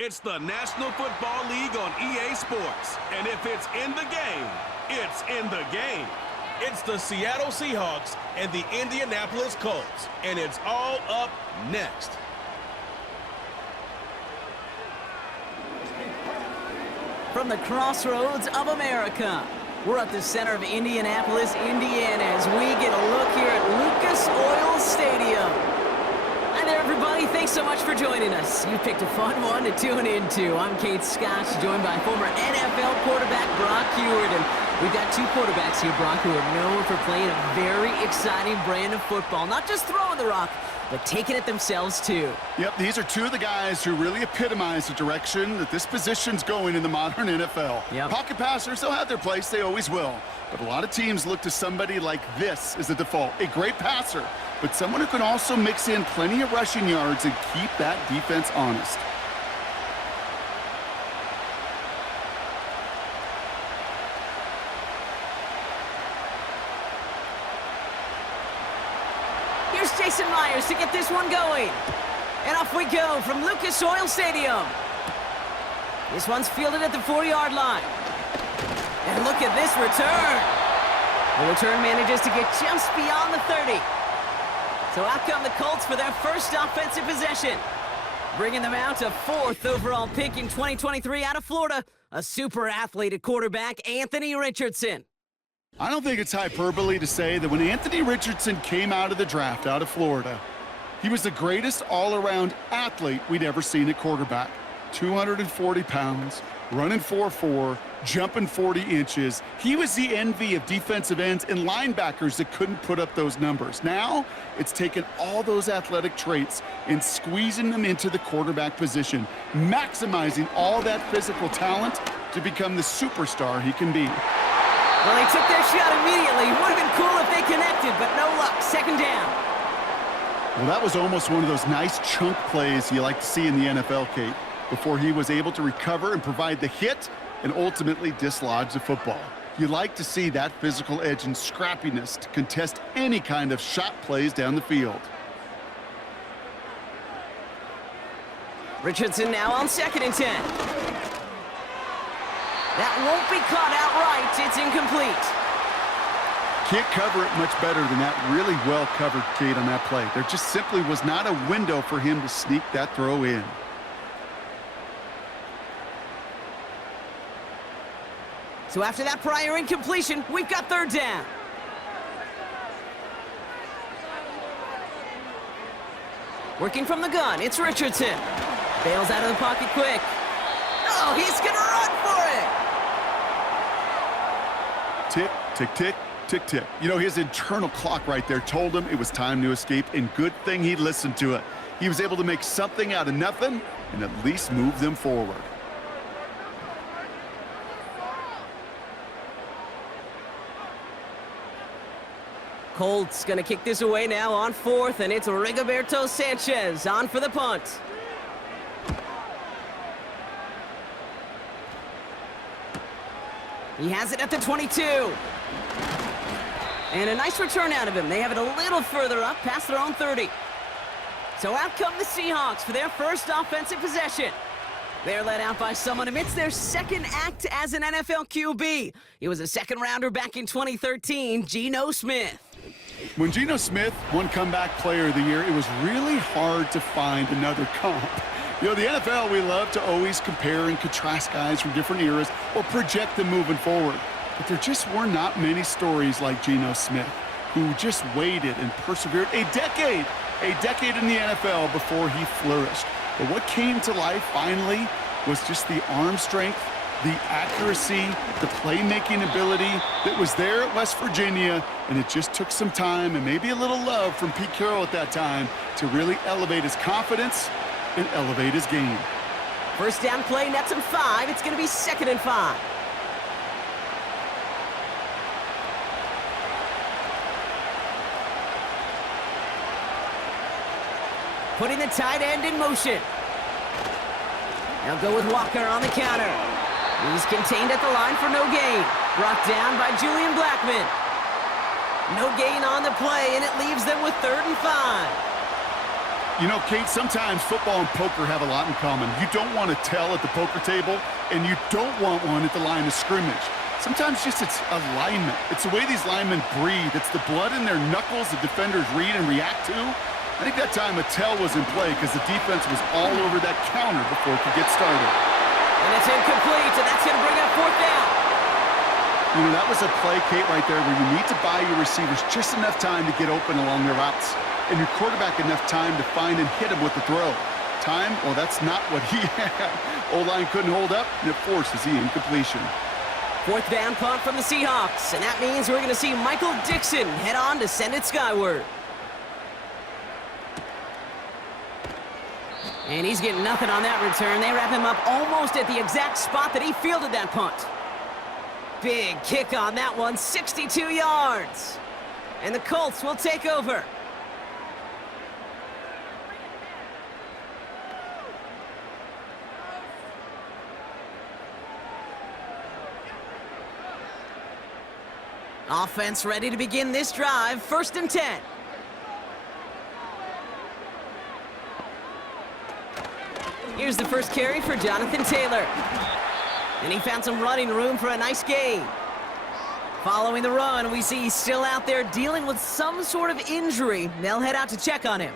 It's the National Football League on EA Sports. And if it's in the game, it's in the game. It's the Seattle Seahawks and the Indianapolis Colts. And it's all up next. From the crossroads of America, we're at the center of Indianapolis, Indiana, as we get a look here at Lucas Oil Stadium. Hi there, everybody. Thanks so much for joining us. You picked a fun one to tune into. I'm Kate Scott, joined by former NFL quarterback Brock Huard. And we've got two quarterbacks here, Brock, who are known for playing a very exciting brand of football. Not just throwing the rock, but taking it themselves, too. Yep, these are two of the guys who really epitomize the direction that this position's going in the modern NFL. Yep. Pocket passers, they'll have their place. They always will. But a lot of teams look to somebody like this as the default. A great passer, but someone who can also mix in plenty of rushing yards and keep that defense honest. Here's Jason Myers to get this one going. And off we go from Lucas Oil Stadium. This one's fielded at the 4-yard line. And look at this return. The return manages to get just beyond the 30. So out come the Colts for their first offensive possession. Bringing them out to 4th overall pick in 2023 out of Florida, a super athlete at quarterback, Anthony Richardson. I don't think it's hyperbole to say that when Anthony Richardson came out of the draft out of Florida, he was the greatest all-around athlete we'd ever seen at quarterback. 240 pounds, running 4.4, jumping 40 inches. He was the envy of defensive ends and linebackers that couldn't put up those numbers. Now, it's taken all those athletic traits and squeezing them into the quarterback position, maximizing all that physical talent to become the superstar he can be. Well, they took their shot immediately. Would have been cool if they connected, but no luck. Second down. Well, that was almost one of those nice chunk plays you like to see in the NFL, Kate, before he was able to recover and provide the hit and ultimately dislodge the football. You like to see that physical edge and scrappiness to contest any kind of shot plays down the field. Richardson now on 2nd and 10. That won't be caught outright. It's incomplete. Can't cover it much better than that. Really well covered, Kate, on that play. There just simply was not a window for him to sneak that throw in. So after that prior incompletion, we've got 3rd down. Working from the gun, it's Richardson. Bails out of the pocket quick. Oh, he's gonna run for it! Tick, tick, tick, tick, tick. You know, his internal clock right there told him it was time to escape, and good thing he listened to it. He was able to make something out of nothing and at least move them forward. Colts gonna kick this away now on 4th, and it's Rigoberto Sanchez on for the punt. He has it at the 22. And a nice return out of him. They have it a little further up, past their own 30. So out come the Seahawks for their first offensive possession. They're led out by someone amidst their second act as an NFL QB. He was a second-rounder back in 2013, Geno Smith. When Geno Smith won Comeback Player of the Year, it was really hard to find another comp. You know, the NFL, we love to always compare and contrast guys from different eras or project them moving forward. But there just were not many stories like Geno Smith, who just waited and persevered a decade in the NFL before he flourished. But what came to life finally was just the arm strength, the accuracy, the playmaking ability that was there at West Virginia, and it just took some time and maybe a little love from Pete Carroll at that time to really elevate his confidence and elevate his game. First down play, nets him 5. It's going to be 2nd and 5. Putting the tight end in motion. Now go with Walker on the counter. He's contained at the line for no gain. Brought down by Julian Blackman. No gain on the play, and it leaves them with 3rd and 5. You know, Kate, sometimes football and poker have a lot in common. You don't want to tell at the poker table, and you don't want one at the line of scrimmage. Sometimes just it's alignment. It's the way these linemen breathe. It's the blood in their knuckles the defenders read and react to. I think that time a tell was in play because the defense was all over that counter before it could get started. And it's incomplete, and that's going to bring up fourth down. You know, that was a play, Kate, right there where you need to buy your receivers just enough time to get open along their routes, and your quarterback enough time to find and hit him with the throw. Time? Well, that's not what he had. O-line couldn't hold up, and it forces the incompletion. Fourth down punt from the Seahawks, and that means we're going to see Michael Dixon head on to send it skyward. And he's getting nothing on that return. They wrap him up almost at the exact spot that he fielded that punt. Big kick on that one, 62 yards. And the Colts will take over. Offense ready to begin this drive, 1st and 10. Here's the first carry for Jonathan Taylor. And he found some running room for a nice gain. Following the run, we see he's still out there dealing with some sort of injury. They'll head out to check on him.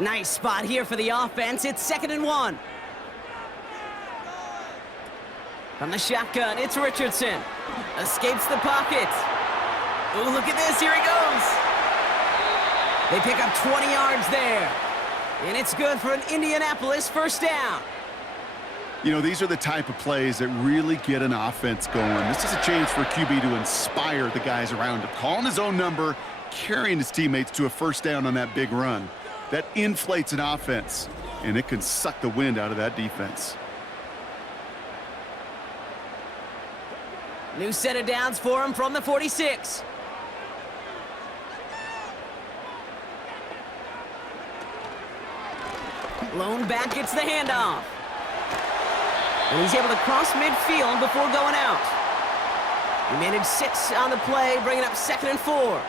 Nice spot here for the offense. It's 2nd and 1. From the shotgun, it's Richardson. Escapes the pocket. Oh, look at this. Here he goes. They pick up 20 yards there. And it's good for an Indianapolis 1st down. You know, these are the type of plays that really get an offense going. This is a chance for QB to inspire the guys around him. Calling his own number, carrying his teammates to a 1st down on that big run. That inflates an offense, and it can suck the wind out of that defense. New set of downs for him from the 46. Lone back gets the handoff. And he's able to cross midfield before going out. He managed 6 on the play, bringing up 2nd and 4.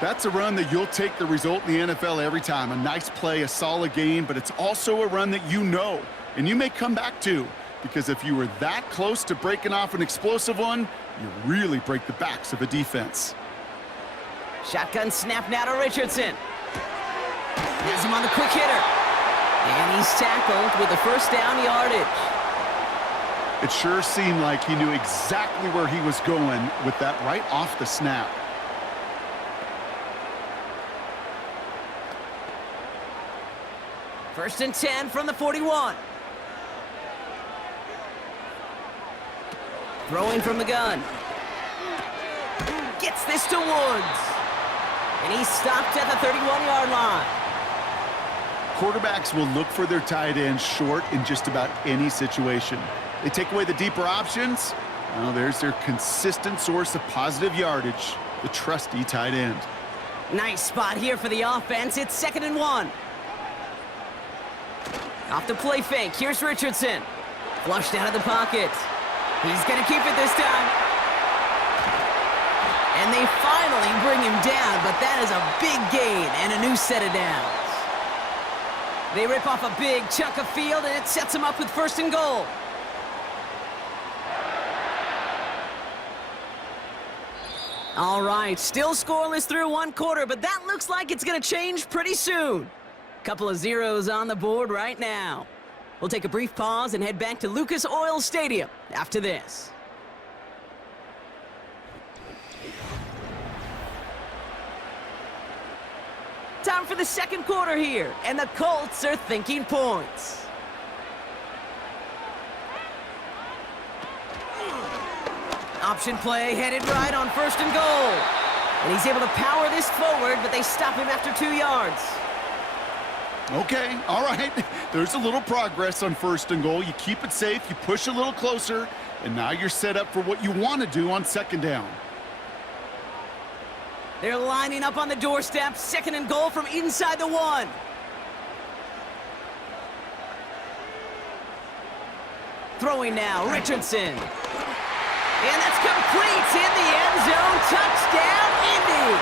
That's a run that you'll take the result in the NFL every time. A nice play, a solid game, but it's also a run that you know, and you may come back to, because if you were that close to breaking off an explosive one, you really break the backs of a defense. Shotgun snap now to Richardson. Has him on the quick hitter. And he's tackled with the 1st down yardage. It sure seemed like he knew exactly where he was going with that right off the snap. First and 10 from the 41. Throwing from the gun. Gets this to Woods. And he's stopped at the 31-yard line. Quarterbacks will look for their tight end short in just about any situation. They take away the deeper options. Well, there's their consistent source of positive yardage, the trusty tight end. Nice spot here for the offense. It's 2nd and 1. Off the play fake. Here's Richardson. Flushed out of the pocket. He's going to keep it this time. And they finally bring him down, but that is a big gain and a new set of downs. They rip off a big chunk of field, and it sets them up with 1st and goal. All right, still scoreless through 1 quarter, but that looks like it's going to change pretty soon. Couple of zeros on the board right now. We'll take a brief pause and head back to Lucas Oil Stadium after this. Time for the 2nd quarter here, and the Colts are thinking points. Option play headed right on 1st and goal. And he's able to power this forward, but they stop him after 2 yards. Okay, all right. There's a little progress on 1st and goal. You keep it safe, you push a little closer, and now you're set up for what you want to do on 2nd down. They're lining up on the doorstep. 2nd and goal from inside the 1. Throwing now, Richardson. And that's complete in the end zone. Touchdown, Indy.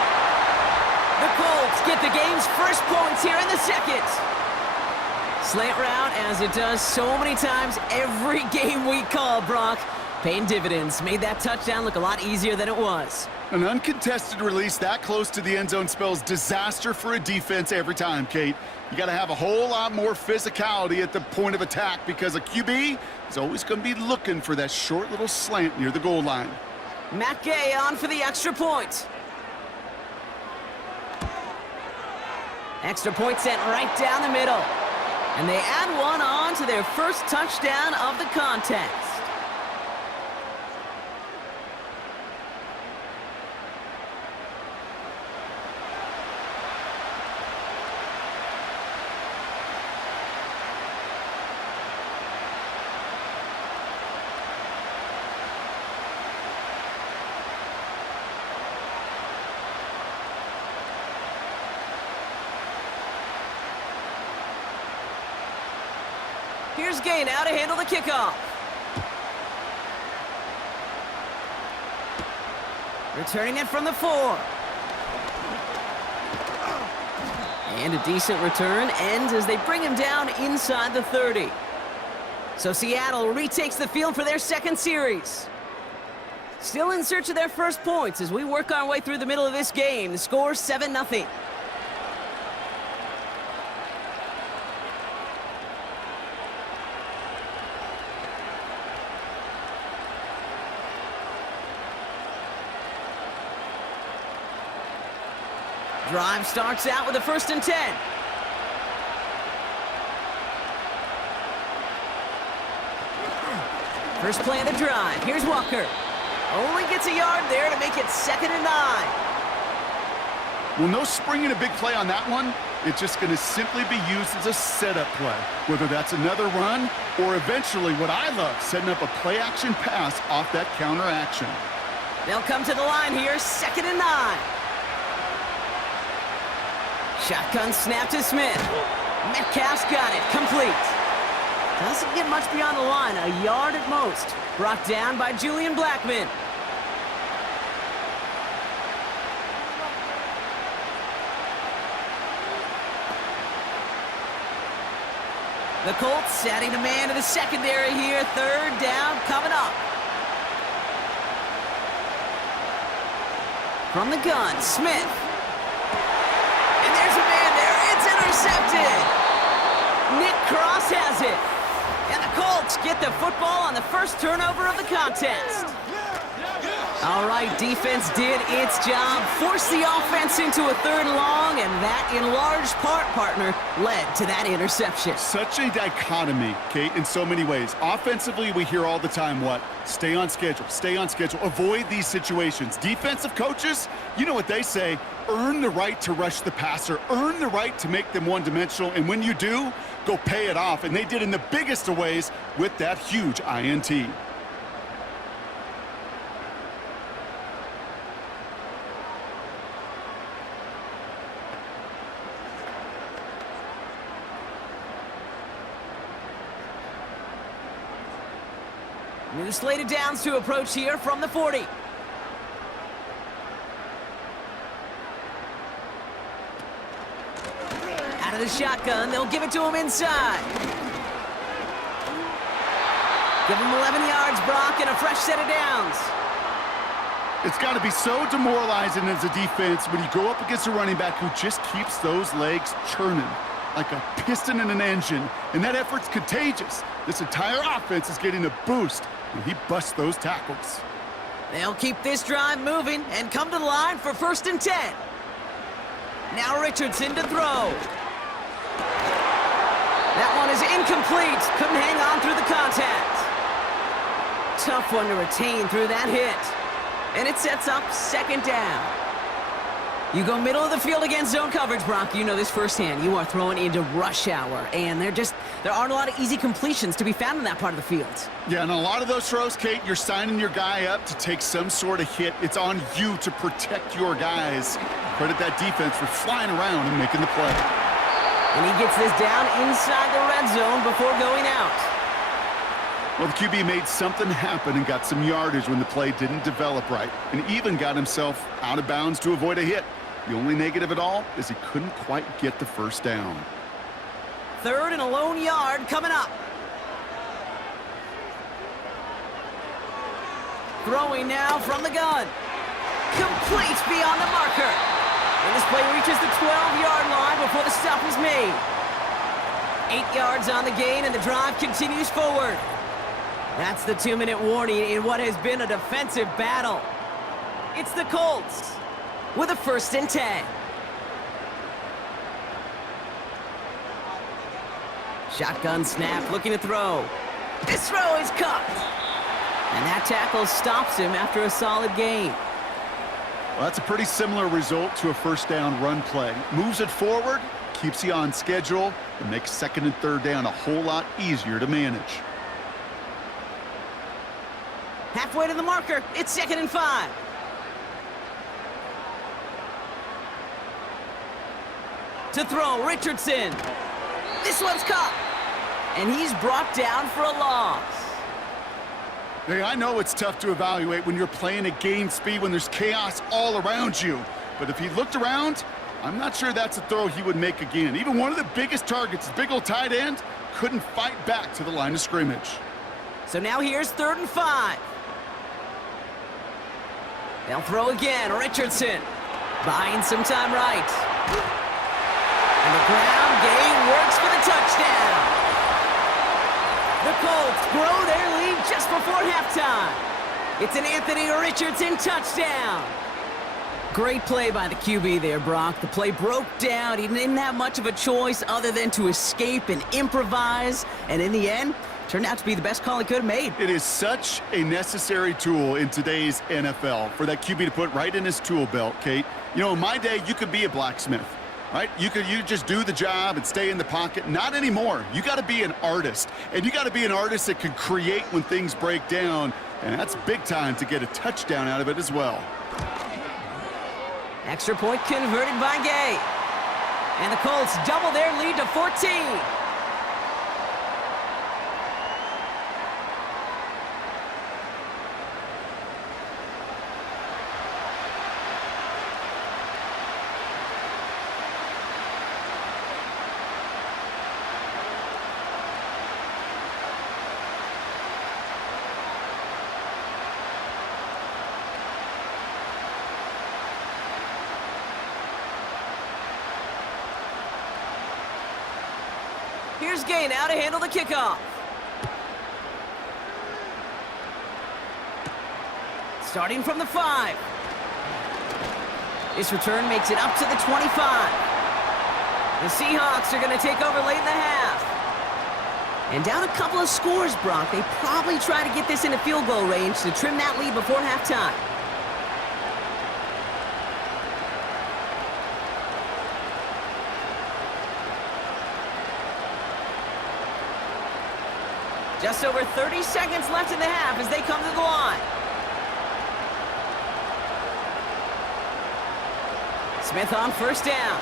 The Colts get the game's first points here in the 2nd. Slant route, as it does so many times every game we call, Brock. Paying dividends. Made that touchdown look a lot easier than it was. An uncontested release that close to the end zone spells disaster for a defense every time, Kate. You got to have a whole lot more physicality at the point of attack because a QB is always going to be looking for that short little slant near the goal line. Matt Gay on for the extra point. Extra point sent right down the middle. And they add one on to their first touchdown of the contest. Here's Gay now to handle the kickoff. Returning it from the 4. And a decent return ends as they bring him down inside the 30. So Seattle retakes the field for their 2nd series. Still in search of their first points as we work our way through the middle of this game. The score 7-0. Drive starts out with a 1st and 10. First play of the drive. Here's Walker. Only gets a yard there to make it 2nd and 9. Well, no springing a big play on that one. It's just going to simply be used as a setup play, whether that's another run or eventually what I love, setting up a play-action pass off that counter action. They'll come to the line here, 2nd and 9. Shotgun snap to Smith. Metcalf's got it, complete. Doesn't get much beyond the line, a yard at most. Brought down by Julian Blackman. The Colts adding a man to the secondary here. 3rd down coming up. From the gun, Smith. And there's a man there. It's intercepted. Nick Cross has it. And the Colts get the football on the first turnover of the contest. All right, defense did its job, forced the offense into a 3rd and long, and that, in large part, partner, led to that interception. Such a dichotomy, Kate, in so many ways. Offensively, we hear all the time what? Stay on schedule, avoid these situations. Defensive coaches, you know what they say, earn the right to rush the passer, earn the right to make them one-dimensional, and when you do, go pay it off. And they did in the biggest of ways with that huge INT. New slated downs to approach here from the 40. Out of the shotgun, they'll give it to him inside. Give him 11 yards, Brock, and a fresh set of downs. It's got to be so demoralizing as a defense when you go up against a running back who just keeps those legs churning like a piston in an engine, and that effort's contagious. This entire offense is getting a boost when he busts those tackles. They'll keep this drive moving and come to the line for 1st and 10. Now Richardson to throw. That one is incomplete. Couldn't hang on through the contact. Tough one to retain through that hit. And it sets up 2nd down. You go middle of the field against zone coverage, Brock. You know this firsthand. You are throwing into rush hour, and there aren't a lot of easy completions to be found in that part of the field. Yeah, and a lot of those throws, Kate, you're signing your guy up to take some sort of hit. It's on you to protect your guys. Credit that defense for flying around and making the play. And he gets this down inside the red zone before going out. Well, the QB made something happen and got some yardage when the play didn't develop right, and even got himself out of bounds to avoid a hit. The only negative at all is he couldn't quite get the first down. 3rd and a lone yard coming up. Throwing now from the gun. Complete beyond the marker. And this play reaches the 12-yard line before the stop is made. 8 yards on the gain, and the drive continues forward. That's the 2-minute warning in what has been a defensive battle. It's the Colts with a 1st and 10. Shotgun snap, looking to throw. This throw is caught. And that tackle stops him after a solid gain. Well, that's a pretty similar result to a first down run play. Moves it forward, keeps you on schedule, and makes 2nd and 3rd down a whole lot easier to manage. Halfway to the marker, it's 2nd and 5. To throw, Richardson. This one's caught. And he's brought down for a loss. Hey, I know it's tough to evaluate when you're playing at game speed when there's chaos all around you. But if he looked around, I'm not sure that's a throw he would make again. Even one of the biggest targets, big old tight end, couldn't fight back to the line of scrimmage. So now here's 3rd and 5. They'll throw again, Richardson. Buying some time right. And the ground game works for the touchdown. The Colts grow their lead just before halftime. It's an Anthony Richardson touchdown. Great play by the QB there, Brock. The play broke down. He didn't have much of a choice other than to escape and improvise. And in the end, turned out to be the best call he could have made. It is such a necessary tool in today's NFL for that QB to put right in his tool belt, Kate. You know, in my day, you could be a blacksmith. Right? You just do the job and stay in the pocket. Not anymore. You got to be an artist. And you got to be an artist that can create when things break down. And that's big time to get a touchdown out of it as well. Extra point converted by Gay. And the Colts double their lead to 14. Here's Gay now to handle the kickoff. Starting from the 5. This return makes it up to the 25. The Seahawks are going to take over late in the half. And down a couple of scores, Brock. They probably try to get this into field goal range to trim that lead before halftime. Just over 30 seconds left in the half as they come to the line. Smith on 1st down.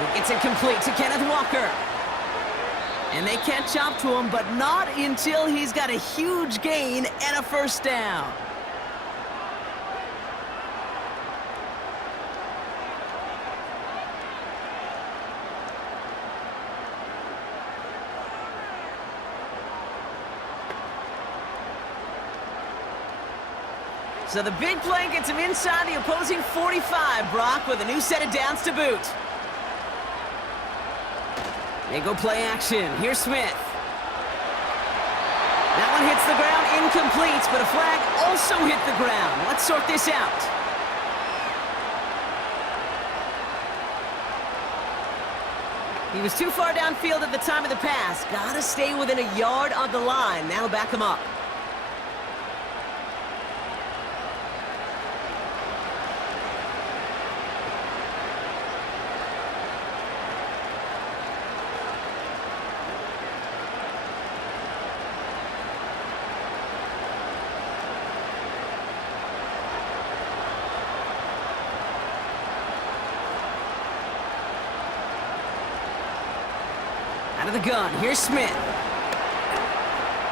He gets it complete to Kenneth Walker. And they catch up to him, but not until he's got a huge gain and a 1st down. So the big play gets him inside the opposing 45, Brock, with a new set of downs to boot. They go play action. Here's Smith. That one hits the ground, incomplete, but a flag also hit the ground. Let's sort this out. He was too far downfield at the time of the pass. Gotta stay within a yard of the line. That'll back him up. Out of the gun, here's Smith.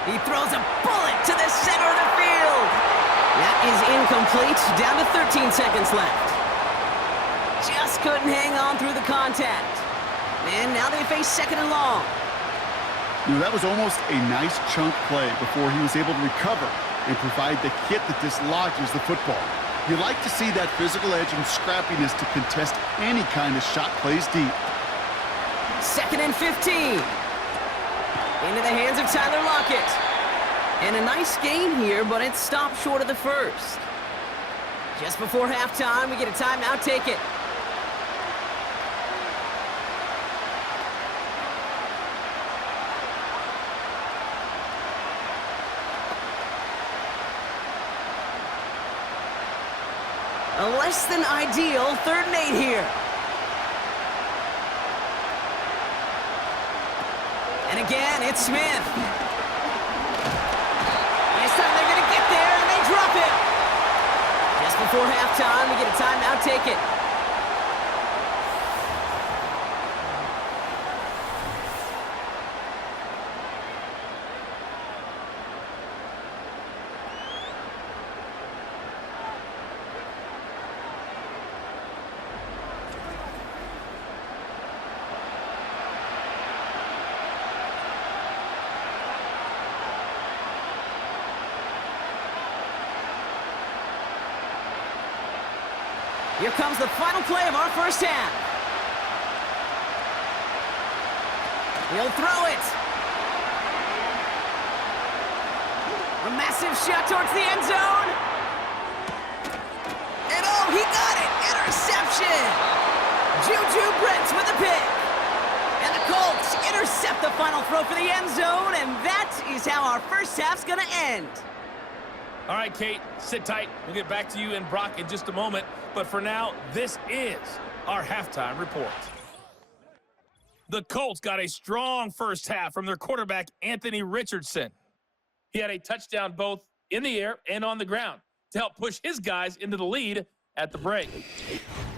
He throws a bullet to the center of the field. That is incomplete, down to 13 seconds left. Just couldn't hang on through the contact. And now they face second and long. You know, that was almost a nice chunk play before he was able to recover and provide the hit that dislodges the football. You like to see that physical edge and scrappiness to contest any kind of shot plays deep. Second and 15. Into the hands of Tyler Lockett. And a nice game here, but it stopped short of the first. Just before halftime, we get a timeout. Take it. A less than ideal 3rd and 8 here. And again, it's Smith. This time they're going to get there, and they drop it. Just before halftime, we get a timeout. Take it. Here comes the final play of our first half. He'll throw it. A massive shot towards the end zone. And oh, he got it! Interception! Juju Brents with a pick. And the Colts intercept the final throw for the end zone, and that is how our first half's gonna end. All right, Kate, sit tight. We'll get back to you and Brock in just a moment. But for now, this is our halftime report. The Colts got a strong first half from their quarterback, Anthony Richardson. He had a touchdown both in the air and on the ground to help push his guys into the lead at the break.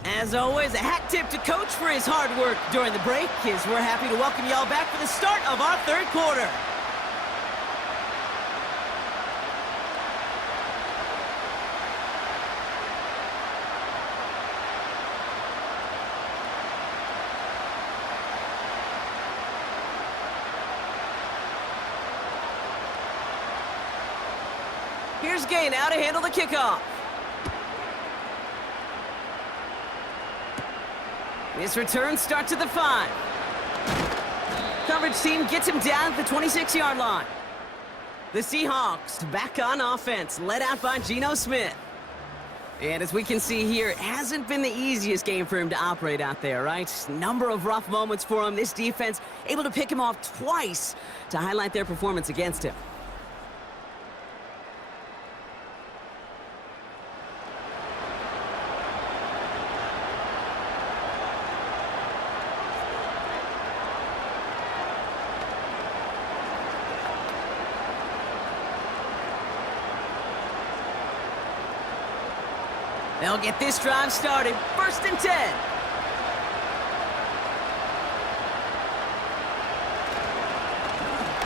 As always, a hat tip to Coach for his hard work during the break, as we're happy to welcome y'all back for the start of our 3rd quarter. Here's Gay now to handle the kickoff. This return starts at the 5. Coverage team gets him down at the 26-yard line. The Seahawks back on offense, led out by Geno Smith. And as we can see here, it hasn't been the easiest game for him to operate out there, right? Number of rough moments for him. This defense able to pick him off twice to highlight their performance against him. They'll get this drive started. 1st and 10.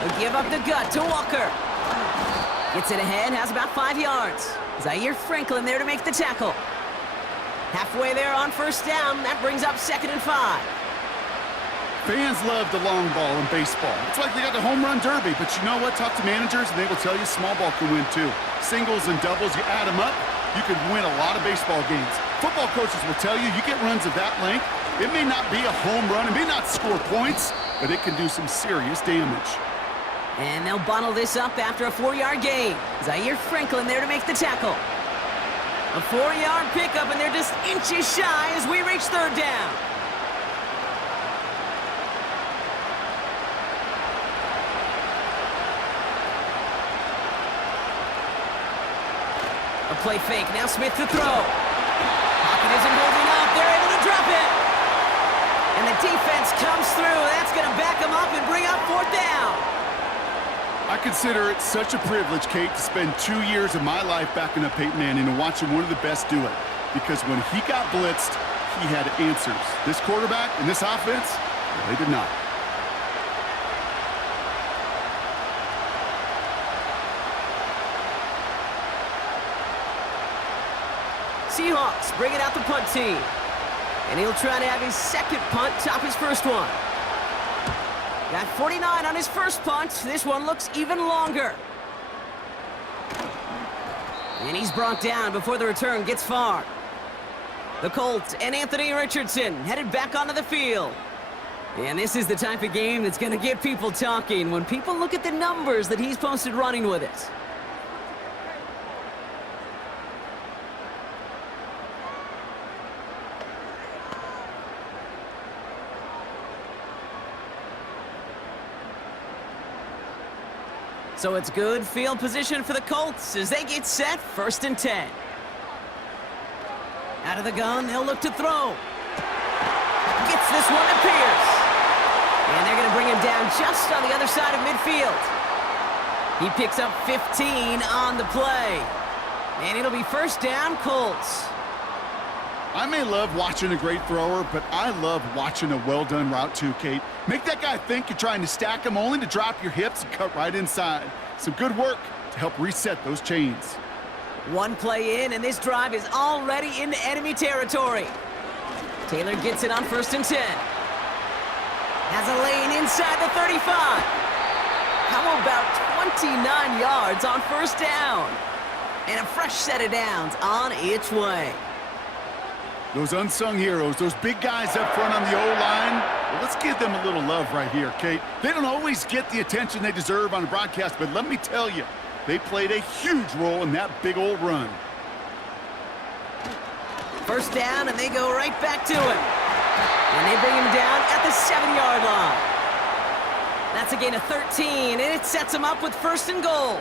They'll give up the gut to Walker. Gets it ahead, has about 5 yards. Zaire Franklin there to make the tackle. Halfway there on 1st down. That brings up 2nd and 5. Fans love the long ball in baseball. It's like they got the home run derby, but you know what? Talk to managers, and they will tell you small ball can win too. Singles and doubles, you add them up, you could win a lot of baseball games. Football coaches will tell you, you get runs of that length, it may not be a home run, it may not score points, but it can do some serious damage. And they'll bottle this up after a 4-yard gain. Zaire Franklin there to make the tackle. A 4-yard pickup, and they're just inches shy as we reach 3rd down. A play fake. Now Smith to throw. Pocket isn't holding up. They're able to drop it. And the defense comes through. That's going to back them up and bring up 4th down. I consider it such a privilege, Kate, to spend 2 years of my life backing up Peyton Manning and watching one of the best do it. Because when he got blitzed, he had answers. This quarterback and this offense, well, they did not. Seahawks bringing out the punt team. And he'll try to have his second punt top his first one. Got 49 on his first punt. This one looks even longer. And he's brought down before the return gets far. The Colts and Anthony Richardson headed back onto the field. And this is the type of game that's going to get people talking when people look at the numbers that he's posted running with it. So it's good field position for the Colts as they get set, 1st and 10. Out of the gun, they'll look to throw. Gets this one to Pierce. And they're going to bring him down just on the other side of midfield. He picks up 15 on the play. And it'll be 1st down, Colts. I may love watching a great thrower, but I love watching a well-done route too, Kate. Make that guy think you're trying to stack him only to drop your hips and cut right inside. Some good work to help reset those chains. One play in, and this drive is already into enemy territory. Taylor gets it on 1st and 10. Has a lane inside the 35. How about 29 yards on 1st down? And a fresh set of downs on its way. Those unsung heroes, those big guys up front on the O-line, well, let's give them a little love right here, Kate. They don't always get the attention they deserve on the broadcast, but let me tell you, they played a huge role in that big old run. 1st down, and they go right back to him. And they bring him down at the 7-yard line. That's a gain of 13, and it sets him up with 1st and goal.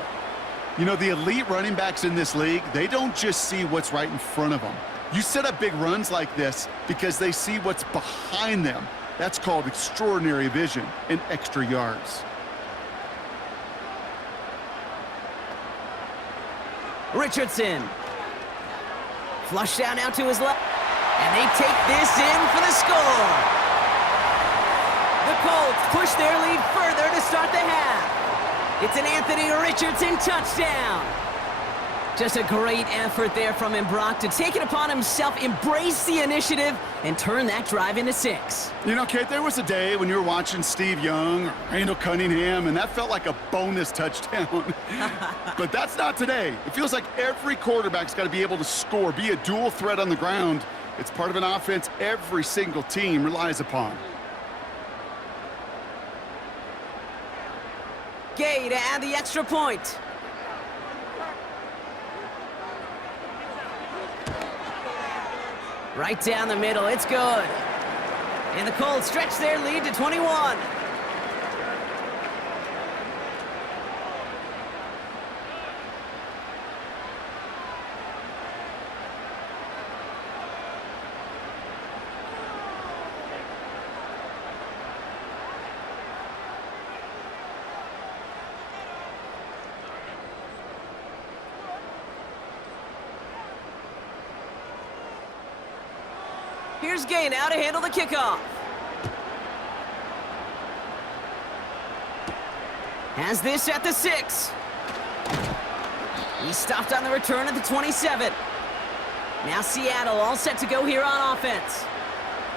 You know, the elite running backs in this league, they don't just see what's right in front of them. You set up big runs like this because they see what's behind them. That's called extraordinary vision and extra yards. Richardson. Flushed down out to his left. And they take this in for the score. The Colts push their lead further to start the half. It's an Anthony Richardson touchdown. Just a great effort there from him, Brock, to take it upon himself, embrace the initiative, and turn that drive into 6. You know, Kate, there was a day when you were watching Steve Young or Randall Cunningham, and that felt like a bonus touchdown. But that's not today. It feels like every quarterback's got to be able to score, be a dual threat on the ground. It's part of an offense every single team relies upon. Gay to add the extra point. Right down the middle, it's good. And the Colts stretch their lead to 21. Here's Gay now to handle the kickoff. Has this at the 6. He stopped on the return at the 27. Now Seattle all set to go here on offense.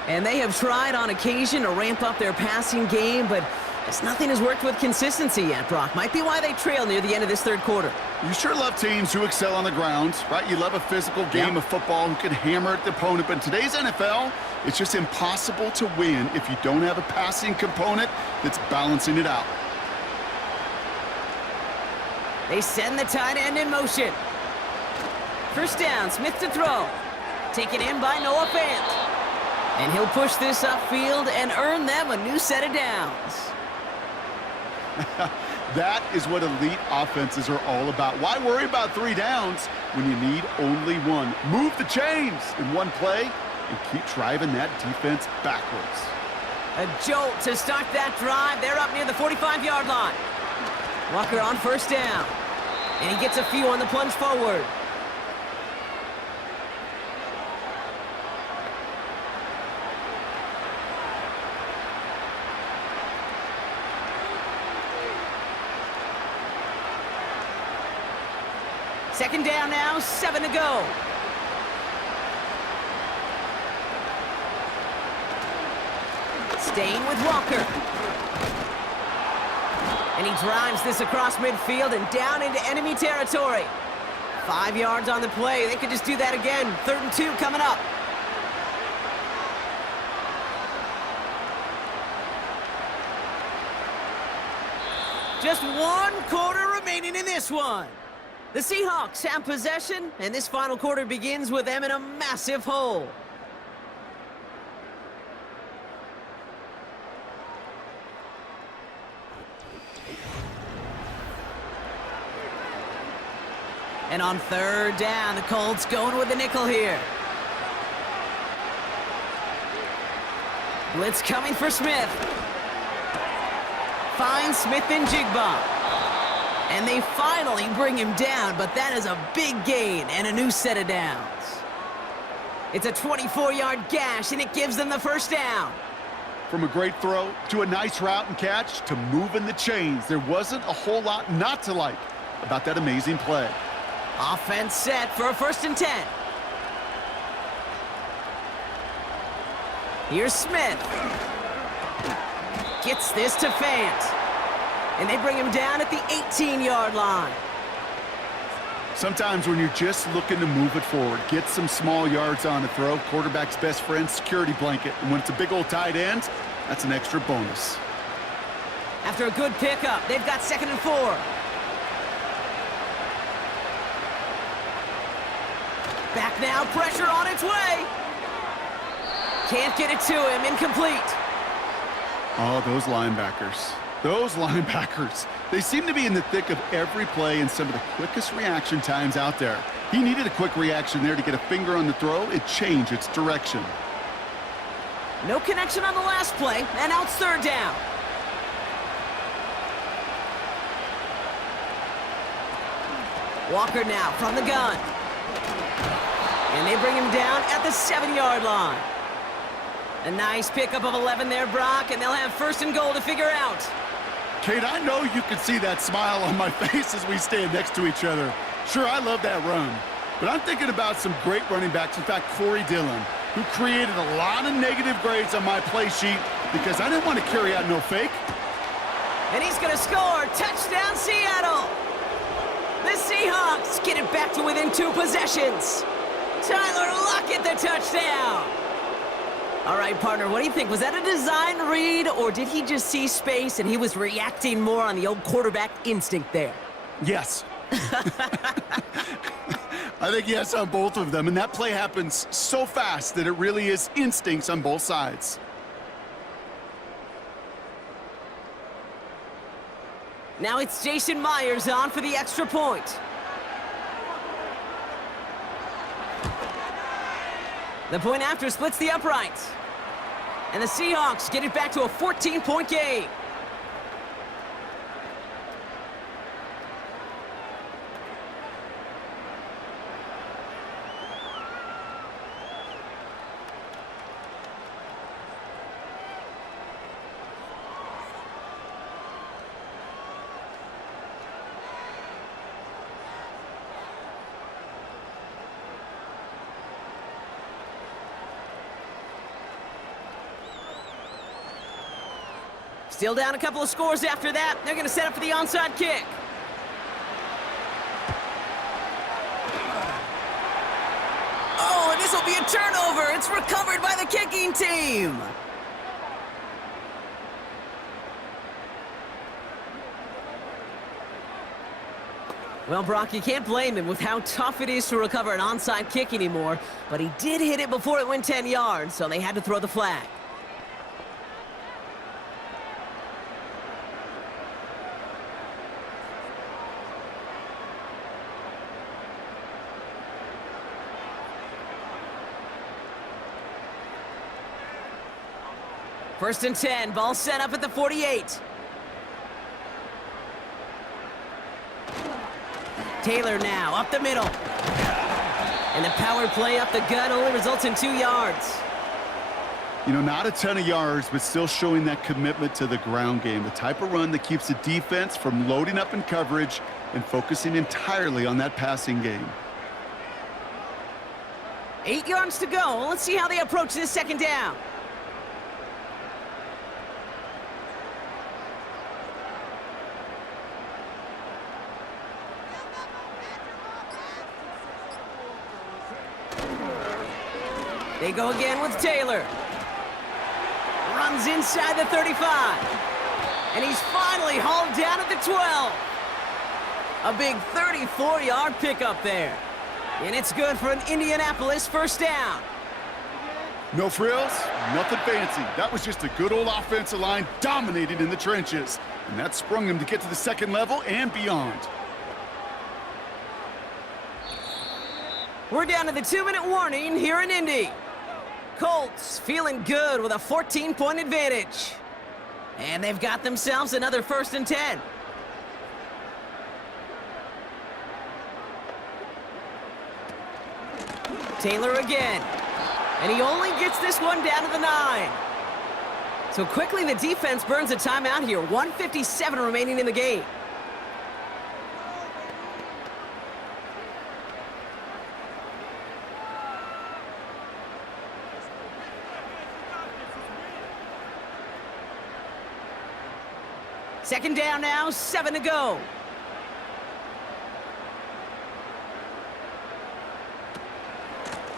And they have tried on occasion to ramp up their passing game, but as nothing has worked with consistency yet, Brock. Might be why they trail near the end of this 3rd quarter. You sure love teams who excel on the ground, right? You love a physical game of football who can hammer at the opponent. But in today's NFL, it's just impossible to win if you don't have a passing component that's balancing it out. They send the tight end in motion. 1st down, Smith to throw. Taken in by Noah Fant. And he'll push this upfield and earn them a new set of downs. That is what elite offenses are all about. Why worry about 3 downs when you need only 1? Move the chains in one play and keep driving that defense backwards. A jolt to start that drive. They're up near the 45-yard line. Walker on 1st down. And he gets a few on the plunge forward. Second down now, 7 to go. Staying with Walker. And he drives this across midfield and down into enemy territory. 5 yards on the play. They could just do that again. 3rd and 2 coming up. Just 1 quarter remaining in this one. The Seahawks have possession, and this final quarter begins with them in a massive hole. And on 3rd down, the Colts going with the nickel here. Blitz coming for Smith. Finds Smith and Jigba. And they finally bring him down, but that is a big gain and a new set of downs. It's a 24-yard gash, and it gives them the 1st down. From a great throw to a nice route and catch to moving the chains, there wasn't a whole lot not to like about that amazing play. Offense set for a 1st and 10. Here's Smith. Gets this to Fant. And they bring him down at the 18-yard line. Sometimes when you're just looking to move it forward, get some small yards on a throw, quarterback's best friend, security blanket. And when it's a big old tight end, that's an extra bonus. After a good pickup, they've got 2nd and 4. Back now, pressure on its way. Can't get it to him, incomplete. Oh, those linebackers. Those linebackers. They seem to be in the thick of every play and some of the quickest reaction times out there. He needed a quick reaction there to get a finger on the throw. It changed its direction. No connection on the last play, and now it's 3rd down. Walker now from the gun. And they bring him down at the 7-yard line. A nice pickup of 11 there, Brock, and they'll have 1st and goal to figure out. Kate, I know you can see that smile on my face as we stand next to each other. Sure, I love that run. But I'm thinking about some great running backs. In fact, Corey Dillon, who created a lot of negative grades on my play sheet because I didn't want to carry out no fake. And he's going to score. Touchdown, Seattle. The Seahawks get it back to within 2 possessions. Tyler Lockett, the touchdown. All right, partner, what do you think? Was that a design read, or did he just see space and he was reacting more on the old quarterback instinct there? Yes. I think yes on both of them, and that play happens so fast that it really is instincts on both sides. Now it's Jason Myers on for the extra point. The point after splits the uprights. And the Seahawks get it back to a 14-point game. Still down a couple of scores after that. They're going to set up for the onside kick. Oh, and this will be a turnover. It's recovered by the kicking team. Well, Brock, you can't blame him with how tough it is to recover an onside kick anymore, but he did hit it before it went 10 yards, so they had to throw the flag. First and 10, ball set up at the 48. Taylor now, up the middle. And the power play up the gut only results in 2 yards. You know, not a ton of yards, but still showing that commitment to the ground game. The type of run that keeps the defense from loading up in coverage and focusing entirely on that passing game. 8 yards to go. Let's see how they approach this second down. They go again with Taylor. Runs inside the 35. And he's finally hauled down at the 12. A big 34-yard pickup there. And it's good for an Indianapolis first down. No frills, nothing fancy. That was just a good old offensive line dominating in the trenches. And that sprung him to get to the second level and beyond. We're down to the 2-minute warning here in Indy. Colts feeling good with a 14-point advantage. And they've got themselves another 1st and 10. Taylor again. And he only gets this one down to the 9. So quickly the defense burns a timeout here. 1:57 remaining in the game. Second down now, 7 to go.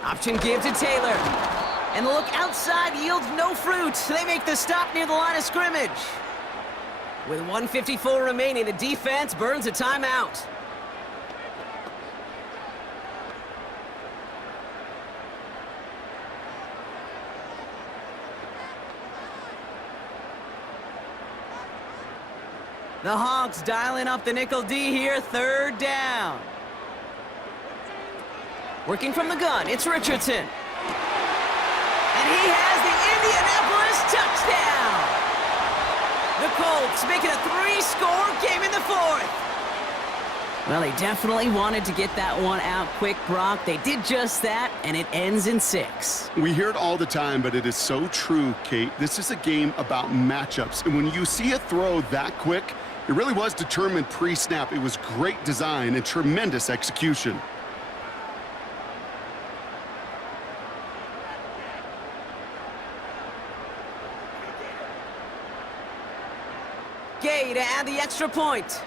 Option give to Taylor. And the look outside yields no fruit. They make the stop near the line of scrimmage. With 1:54 remaining, the defense burns a timeout. The Hawks dialing up the nickel D here, 3rd down. Working from the gun, it's Richardson. And he has the Indianapolis touchdown! The Colts make it a 3-score game in the 4th. Well, they definitely wanted to get that one out quick, Brock. They did just that, and it ends in 6. We hear it all the time, but it is so true, Kate. This is a game about matchups. And when you see a throw that quick, it really was determined pre-snap. It was great design and tremendous execution. Gay to add the extra point.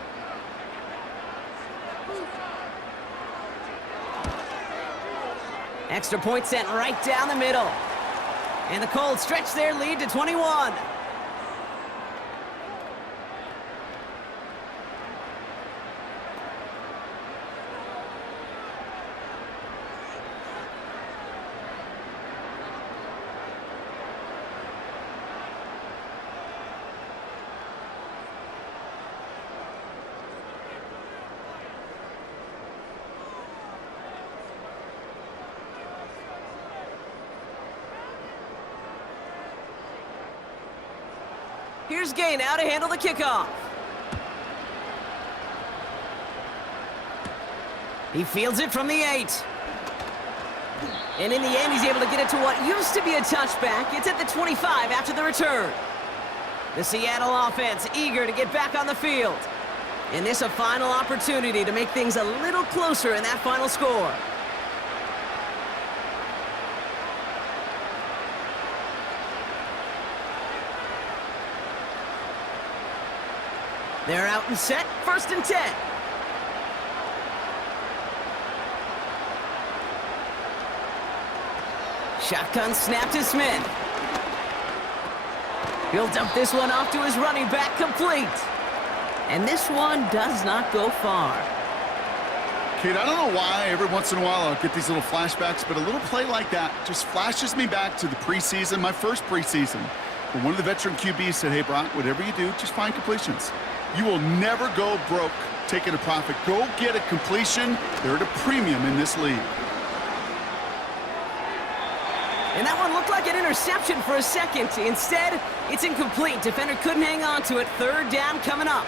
Extra point sent right down the middle. And the Colts stretch their lead to 21. Here's Gay now to handle the kickoff. He fields it from the 8. And in the end, he's able to get it to what used to be a touchback. It's at the 25 after the return. The Seattle offense eager to get back on the field. And this a final opportunity to make things a little closer in that final score. They're out and set, 1st and 10. Shotgun snap to Smith. He'll dump this one off to his running back, complete. And this one does not go far. Kate, I don't know why every once in a while I'll get these little flashbacks, but a little play like that just flashes me back to the preseason, my first preseason. When one of the veteran QBs said, hey, Brock, whatever you do, just find completions. You will never go broke taking a profit. Go get a completion. They're at a premium in this league. And that one looked like an interception for a second. Instead, it's incomplete. Defender couldn't hang on to it. 3rd down coming up.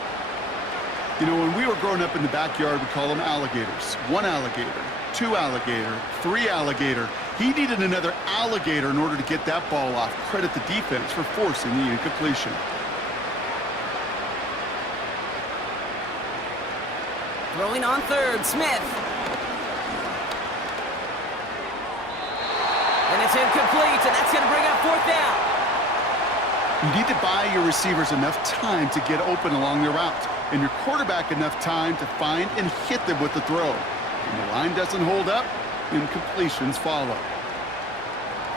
You know, when we were growing up in the backyard, we call them alligators. 1 alligator, 2 alligator, 3 alligator. He needed another alligator in order to get that ball off. Credit the defense for forcing the incompletion. Throwing on 3rd, Smith. And it's incomplete, and that's going to bring up 4th down. You need to buy your receivers enough time to get open along their route, and your quarterback enough time to find and hit them with the throw. When the line doesn't hold up, incompletions follow.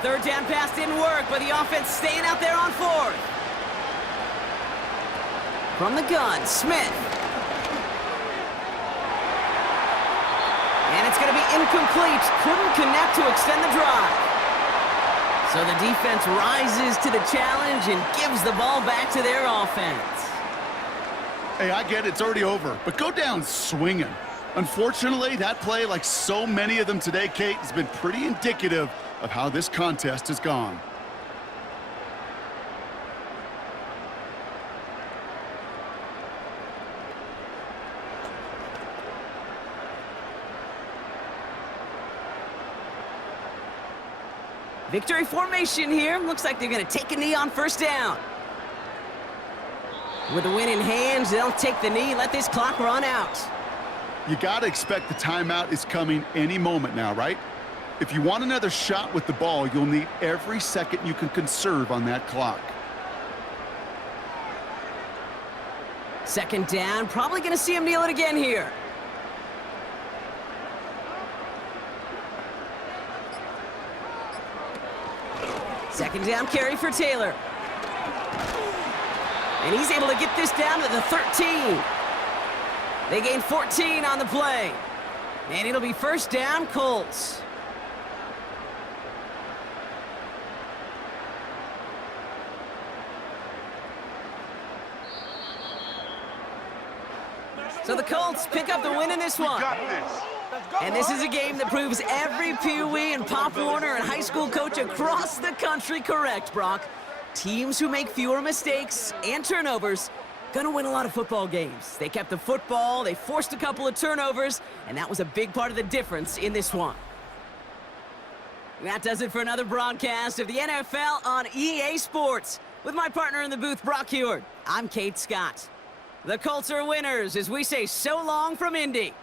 Third down pass didn't work, but the offense staying out there on fourth. From the gun, Smith. And it's going to be incomplete. Couldn't connect to extend the drive. So the defense rises to the challenge and gives the ball back to their offense. Hey, I get it, it's already over, but go down swinging. Unfortunately, that play, like so many of them today, Kate, has been pretty indicative of how this contest has gone. Victory formation here. Looks like they're going to take a knee on first down. With the win in hands, they'll take the knee, let this clock run out. You got to expect the timeout is coming any moment now, right? If you want another shot with the ball, you'll need every second you can conserve on that clock. Second down, probably going to see him kneel it again here. Second down carry for Taylor. And he's able to get this down to the 13. They gain 14 on the play. And it'll be first down, Colts. So the Colts pick up the win in this one. And this is a game that proves every Pee Wee and Pop Warner and high school coach across the country correct, Brock. Teams who make fewer mistakes and turnovers gonna win a lot of football games. They kept the football, they forced a couple of turnovers, and that was a big part of the difference in this one. That does it for another broadcast of the NFL on EA Sports. With my partner in the booth, Brock Heward, I'm Kate Scott. The Colts are winners as we say so long from Indy.